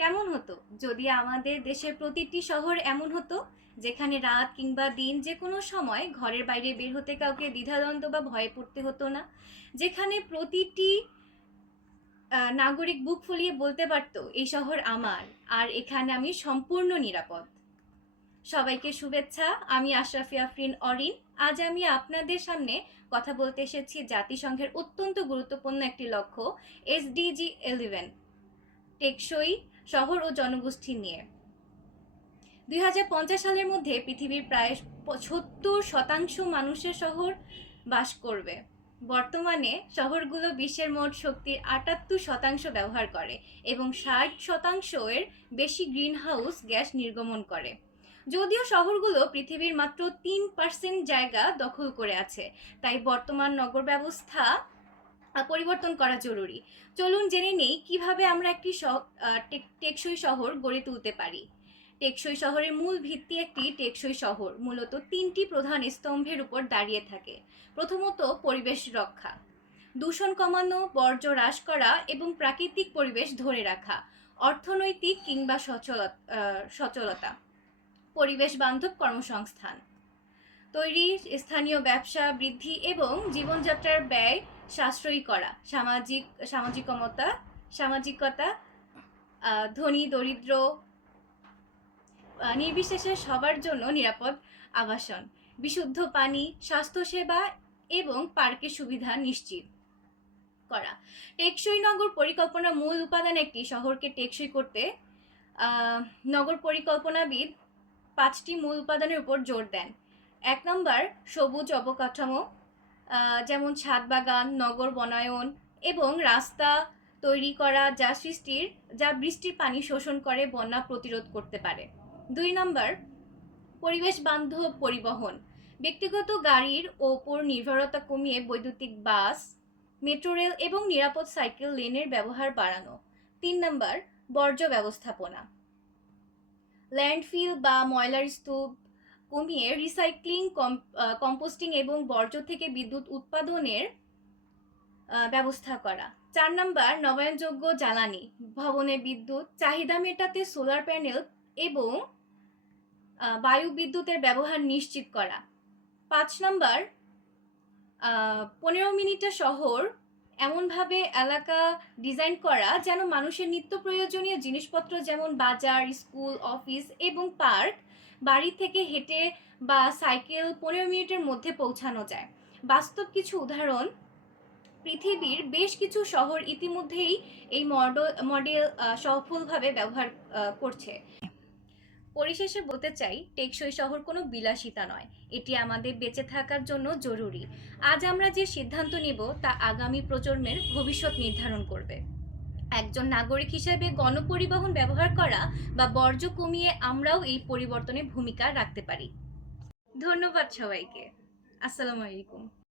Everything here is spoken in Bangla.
কেমন হতো যদি আমাদের দেশের প্রতিটি শহর এমন হতো যেখানে রাত কিংবা দিন যে কোনো সময় ঘরের বাইরে বের হতে কাউকে দ্বিধাদ্বন্দ্ব বা ভয়ে পড়তে হতো না, যেখানে প্রতিটি নাগরিক বুক ফুলিয়ে বলতে পারতো এই শহর আমার, আর এখানে আমি সম্পূর্ণ নিরাপদ। সবাইকে শুভেচ্ছা, আমি আশরাফি আফরিন অরিন। আজ আমি আপনাদের সামনে কথা বলতে এসেছি জাতিসংঘের অত্যন্ত গুরুত্বপূর্ণ একটি লক্ষ্য SDG 11, টেকসই শহর ও জনগোষ্ঠী নিয়ে। 2050 সালের মধ্যে পৃথিবীর প্রায় 70% মানুষের শহর বাস করবে। বর্তমানে শহরগুলো বিশ্বের মোট শক্তির 78% ব্যবহার করে এবং 60% এর বেশি গ্রিনহাউস গ্যাস নির্গমন করে। যদিও শহরগুলো পৃথিবীর মাত্র 3% জায়গা দখল করে আছে, তাই বর্তমান নগর ব্যবস্থা পরিবর্তন করা জরুরি। চলুন জেনে নেই কিভাবে আমরা একটি টেকসই শহর গড়ে তুলতে পারি। টেকসই শহরের মূল ভিত্তি একটি টেকসই শহর মূলত 3টি প্রধান স্তম্ভের উপর দাঁড়িয়ে থাকে। প্রথমত, পরিবেশ রক্ষা, দূষণ কমানো, বর্জ্য হ্রাস করা এবং প্রাকৃতিক পরিবেশ ধরে রাখা। অর্থনৈতিক কিংবা সচলতা, পরিবেশ বান্ধব কর্মসংস্থান তৈরি, স্থানীয় ব্যবসা বৃদ্ধি এবং জীবনযাত্রার ব্যয় সাশ্রয়ী করা। সামাজিকতা, ধনী দরিদ্র নির্বিশেষে সবার জন্য নিরাপদ আবাসন, বিশুদ্ধ পানি, স্বাস্থ্যসেবা এবং পার্কের সুবিধা নিশ্চিত করা। টেকসই নগর পরিকল্পনার মূল উপাদান একটি শহরকে টেকসই করতে নগর পরিকল্পনাবিদ 5টি মূল উপাদানের উপর জোর দেন। 1 নম্বর, সবুজ অবকাঠামো, যেমন ছাদ বাগান, নগর বনায়ন এবং রাস্তা তৈরি করা যা বৃষ্টির পানি শোষণ করে বন্যা প্রতিরোধ করতে পারে। 2 নম্বর, পরিবেশ বান্ধব পরিবহন, ব্যক্তিগত গাড়ির ওপর নির্ভরতা কমিয়ে বৈদ্যুতিক বাস, মেট্রো রেল এবং নিরাপদ সাইকেল লেনের ব্যবহার বাড়ানো। 3 নম্বর, বর্জ্য ব্যবস্থাপনা, ল্যান্ডফিল বা ময়লার স্তূপ কমিয়ে রিসাইক্লিং, কম্পোস্টিং এবং বর্জ্য থেকে বিদ্যুৎ উৎপাদনের ব্যবস্থা করা। 4 নম্বর, নবায়নযোগ্য জ্বালানি, ভবনের বিদ্যুৎ চাহিদা মেটাতে সোলার প্যানেল এবং বায়ু বিদ্যুতের ব্যবহার নিশ্চিত করা। 5 নম্বর, 15 মিনিটের শহর এমনভাবে এলাকা ডিজাইন করা যেন মানুষের নিত্য প্রয়োজনীয় জিনিসপত্র যেমন বাজার, স্কুল, অফিস এবং পার্ক বাড়ি থেকে হেঁটে বা সাইকেল 15 মিনিটের মধ্যে পৌঁছানো যায়। বাস্তব কিছু উদাহরণ, পৃথিবীর বেশ কিছু শহর ইতিমধ্যেই এই মডেল সফলভাবে ব্যবহার করছে। পরিশেষে বলতে চাই, টেকসই শহর কোনো বিলাসিতা নয়, এটি আমাদের বেঁচে থাকার জন্য জরুরি। আজ আমরা যে সিদ্ধান্ত নেব তা আগামী প্রজন্মের ভবিষ্যৎ নির্ধারণ করবে। একজন নাগরিক হিসেবে গণপরিবহন ব্যবহার করা বা বর্জ্য কমিয়ে আমরাও এই পরিবর্তনে ভূমিকা রাখতে পারি। ধন্যবাদ সবাইকে। আসসালামু আলাইকুম।